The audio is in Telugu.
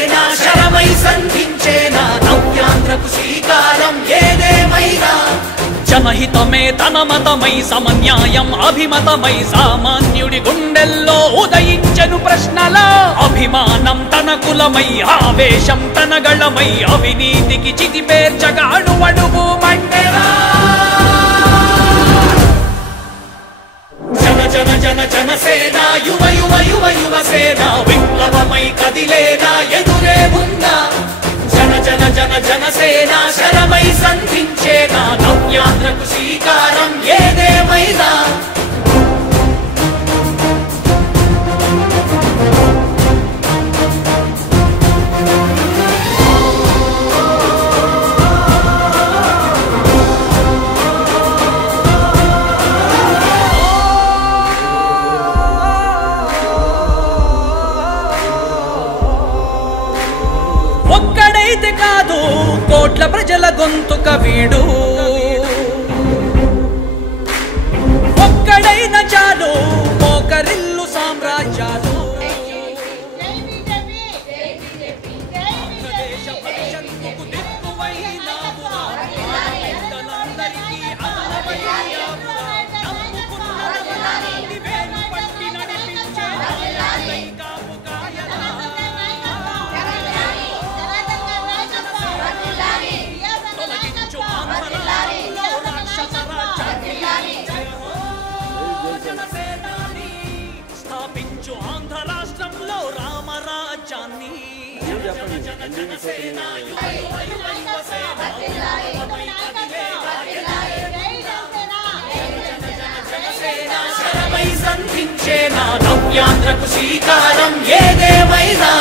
జనసేన శరమై సంధించేనా నవ్యాంధ్రకు శ్రీకారం ఏదేమైనా జనహితమే తన మతమై సమన్యాయం అభిమతమై సామాన్యుడి గుండెల్లో ఉదయించెను ప్రశ్నల అభిమానం తన కులమై ఆవేశం తన గళమై అవినీతికి చితిపేర్చగా అణువణువు మండెరా జన జన జన జనసేన యువ యువ యువ యువసేన విప్లవమై కదిలేనా ఎదురే ఉందా జన జన జన జనసేన శరమై సంధించేనా నవ్యాంధ్రకు శ్రీకారం ఏదేమైనా ఒక్కడైతే కాదు కోట్ల ప్రజల గొంతుక వీడు ఒక్కడైన చాలు మోకరిల్లు సామ్రాజ్యాలు స్థాపించు ఆంధ్ర రాష్ట్రంలో రామరాజ్యాన్ని శరమై సంధించేనా నవ్యాంధ్రకు శ్రీకారం ఏదేమైనా